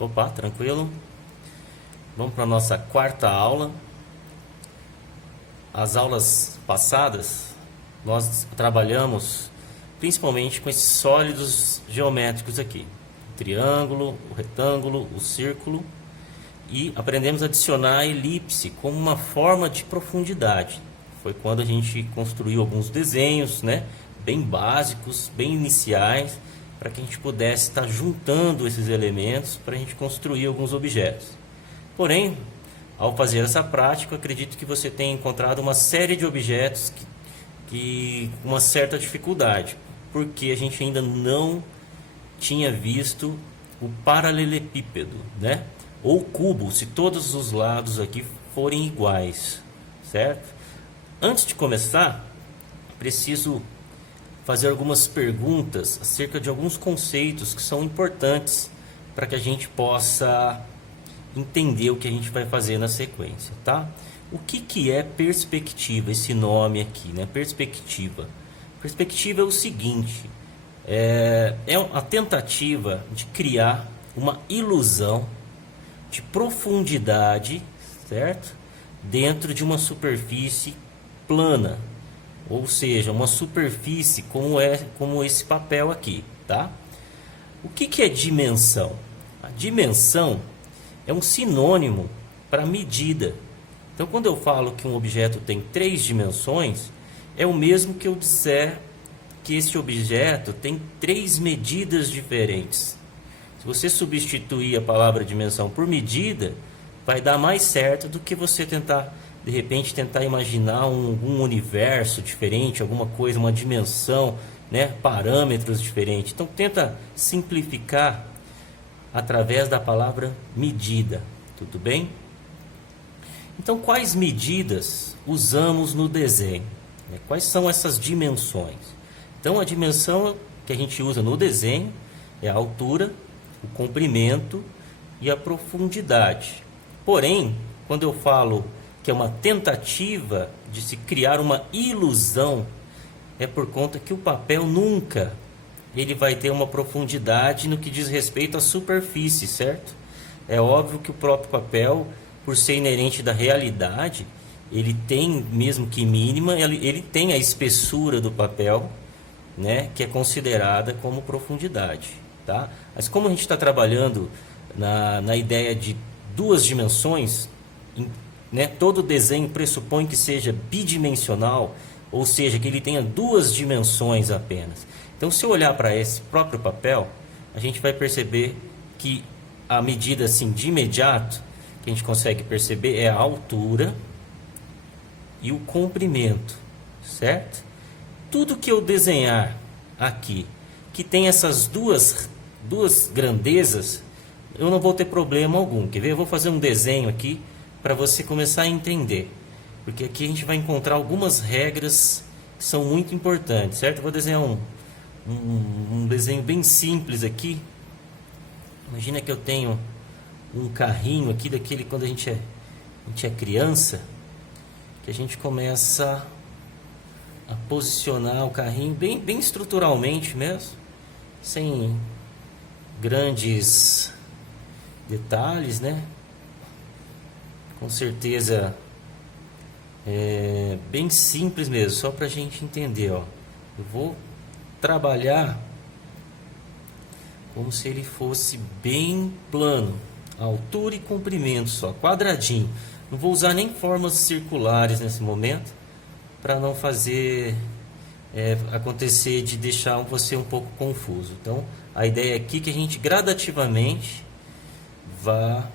Opa, tranquilo. Vamos para a nossa quarta aula. As aulas passadas, nós trabalhamos principalmente com esses sólidos geométricos aqui. O triângulo, o retângulo, o círculo. E aprendemos a adicionar a elipse como uma forma de profundidade. Foi quando a gente construiu alguns desenhos, né, bem básicos, bem iniciais, para que a gente pudesse estar juntando esses elementos para a gente construir alguns objetos. Porém, ao fazer essa prática, eu acredito que você tenha encontrado uma série de objetos que com uma certa dificuldade, porque a gente ainda não tinha visto o paralelepípedo, né? Ou cubo, se todos os lados aqui forem iguais, certo? Antes de começar, preciso fazer algumas perguntas acerca de alguns conceitos que são importantes para que a gente possa entender o que a gente vai fazer na sequência, tá? O que é perspectiva? Esse nome aqui, né? Perspectiva. Perspectiva é o seguinte: é a tentativa de criar uma ilusão de profundidade, certo? Dentro de uma superfície plana, ou seja, uma superfície como esse papel aqui, tá? O que é dimensão? A dimensão é um sinônimo para medida. Então, quando eu falo que um objeto tem 3 dimensões, é o mesmo que eu disser que esse objeto tem 3 medidas diferentes. Se você substituir a palavra dimensão por medida, vai dar mais certo do que você tentar, de repente, imaginar um universo diferente, alguma coisa, uma dimensão, né, parâmetros diferentes. Então, tenta simplificar através da palavra medida, tudo bem? Então, quais medidas usamos no desenho? Quais são essas dimensões? Então, a dimensão que a gente usa no desenho é a altura, o comprimento e a profundidade. Porém, quando eu falo que é uma tentativa de se criar uma ilusão, é por conta que o papel nunca ele vai ter uma profundidade no que diz respeito à superfície, certo? É óbvio que o próprio papel, por ser inerente da realidade, ele tem, mesmo que mínima, ele tem a espessura do papel, né, que é considerada como profundidade, tá? Mas como a gente está trabalhando na ideia de 2 dimensões, né, todo desenho pressupõe que seja bidimensional, ou seja, que ele tenha 2 dimensões apenas. Então, se eu olhar para esse próprio papel, a gente vai perceber que a medida assim de imediato que a gente consegue perceber é a altura e o comprimento, certo? Tudo que eu desenhar aqui que tem essas duas grandezas, eu não vou ter problema algum. Quer ver? Eu vou fazer um desenho aqui para você começar a entender, porque aqui a gente vai encontrar algumas regras que são muito importantes, certo? Eu vou desenhar um desenho bem simples aqui. Imagina que eu tenho um carrinho aqui daquele quando a gente é criança, que a gente começa a posicionar o carrinho bem estruturalmente mesmo, sem grandes detalhes, né? Com certeza é bem simples mesmo, só para a gente entender, ó. Eu vou trabalhar como se ele fosse bem plano, altura e comprimento só, quadradinho. Não vou usar nem formas circulares nesse momento, para não fazer acontecer de deixar você um pouco confuso. Então, a ideia aqui é que a gente gradativamente vá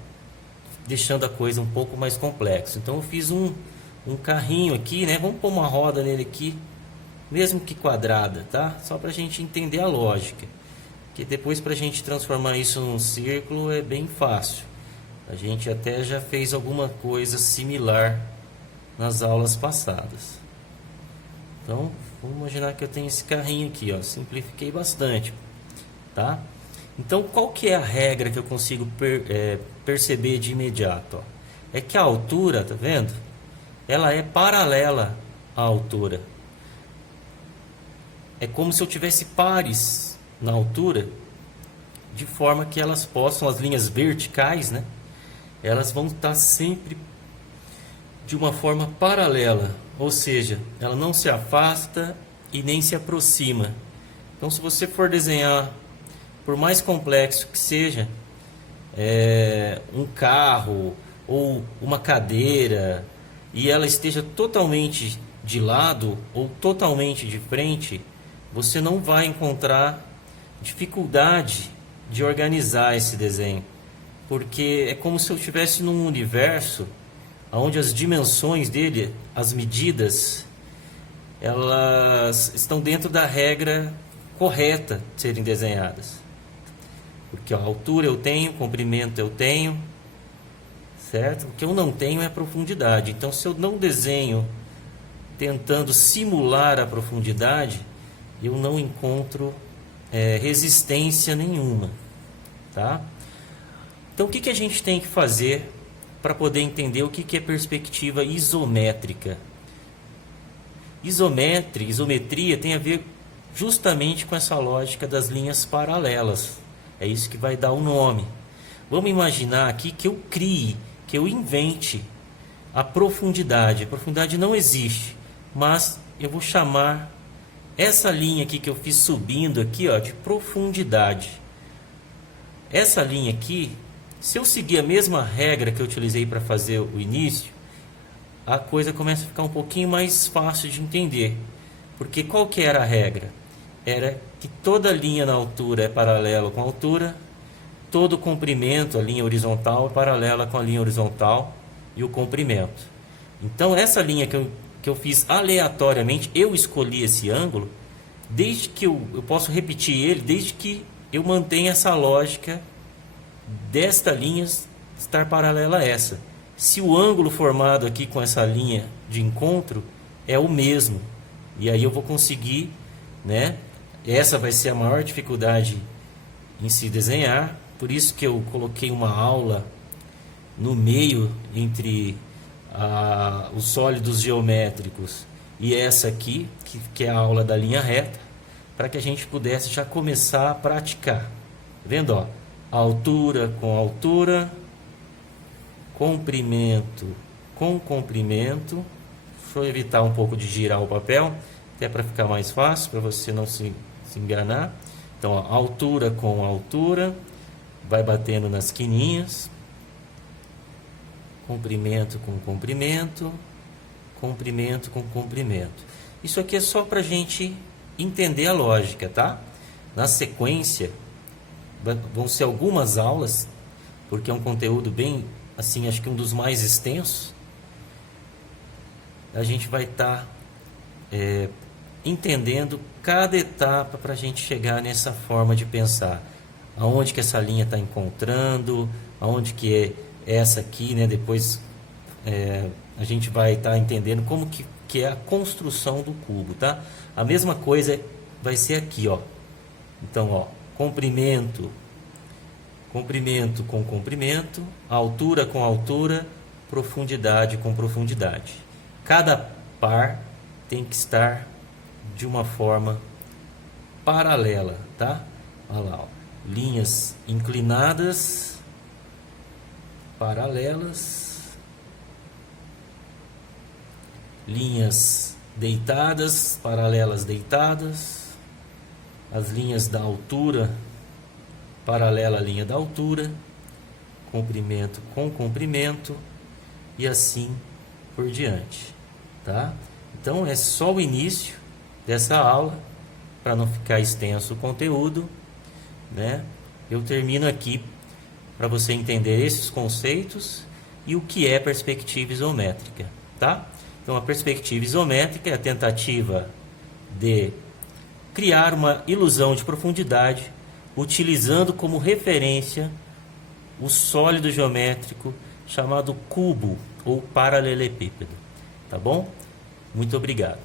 deixando a coisa um pouco mais complexa. Então, eu fiz um carrinho aqui, né? Vamos pôr uma roda nele aqui, mesmo que quadrada, tá? Só para a gente entender a lógica. Que depois, para a gente transformar isso num círculo, é bem fácil. A gente até já fez alguma coisa similar nas aulas passadas. Então, vamos imaginar que eu tenho esse carrinho aqui, ó. Simplifiquei bastante, tá? Então, qual que é a regra que eu consigo perceber de imediato? Ó? É que a altura, tá vendo? Ela é paralela à altura. É como se eu tivesse pares na altura de forma que elas possam, as linhas verticais, né? Elas vão estar sempre de uma forma paralela, ou seja, ela não se afasta e nem se aproxima. Então, se você for desenhar, por mais complexo que seja, um carro ou uma cadeira, e ela esteja totalmente de lado ou totalmente de frente, você não vai encontrar dificuldade de organizar esse desenho, porque é como se eu estivesse num universo onde as dimensões dele, as medidas, elas estão dentro da regra correta de serem desenhadas. Porque a altura eu tenho, comprimento eu tenho, certo? O que eu não tenho é a profundidade. Então, se eu não desenho tentando simular a profundidade, eu não encontro resistência nenhuma, tá? Então, o que a gente tem que fazer para poder entender o que é perspectiva isométrica? Isometria tem a ver justamente com essa lógica das linhas paralelas. É isso que vai dar o nome. Vamos imaginar aqui que eu crie, que eu invente a profundidade. A profundidade não existe, mas eu vou chamar essa linha aqui que eu fiz subindo aqui, ó, de profundidade. Essa linha aqui, se eu seguir a mesma regra que eu utilizei para fazer o início, a coisa começa a ficar um pouquinho mais fácil de entender. Porque qual que era a regra? Era que toda linha na altura é paralela com a altura, todo comprimento, a linha horizontal, é paralela com a linha horizontal e o comprimento. Então, essa linha que eu fiz aleatoriamente, eu escolhi esse ângulo, desde que eu posso repetir ele, desde que eu mantenha essa lógica desta linha estar paralela a essa. Se o ângulo formado aqui com essa linha de encontro é o mesmo, e aí eu vou conseguir, né? Essa vai ser a maior dificuldade em se desenhar, por isso que eu coloquei uma aula no meio entre os sólidos geométricos e essa aqui, que é a aula da linha reta, para que a gente pudesse já começar a praticar. Tá vendo, ó? Altura com altura, comprimento com comprimento. Deixa eu evitar um pouco de girar o papel, até para ficar mais fácil, para você não se enganar. Então, ó, altura com altura, vai batendo nas quininhas, comprimento com comprimento, comprimento com comprimento. Isso aqui é só para a gente entender a lógica, tá? Na sequência, vão ser algumas aulas, porque é um conteúdo bem, assim, acho que um dos mais extensos. A gente vai estar entendendo cada etapa para a gente chegar nessa forma de pensar. Aonde que essa linha está encontrando, aonde que é essa aqui, né? Depois a gente vai estar entendendo como que é a construção do cubo, tá? A mesma coisa vai ser aqui, ó. Então, ó, comprimento com comprimento, altura com altura, profundidade com profundidade. Cada par tem que estar de uma forma paralela, tá? Olha lá, ó. Linhas inclinadas, paralelas, linhas deitadas, paralelas deitadas, as linhas da altura, paralela à linha da altura, comprimento com comprimento e assim por diante, tá? Então é só o início dessa aula, para não ficar extenso o conteúdo, né? Eu termino aqui para você entender esses conceitos e o que é perspectiva isométrica, tá? Então, a perspectiva isométrica é a tentativa de criar uma ilusão de profundidade utilizando como referência o sólido geométrico chamado cubo ou paralelepípedo, tá bom? Muito obrigado.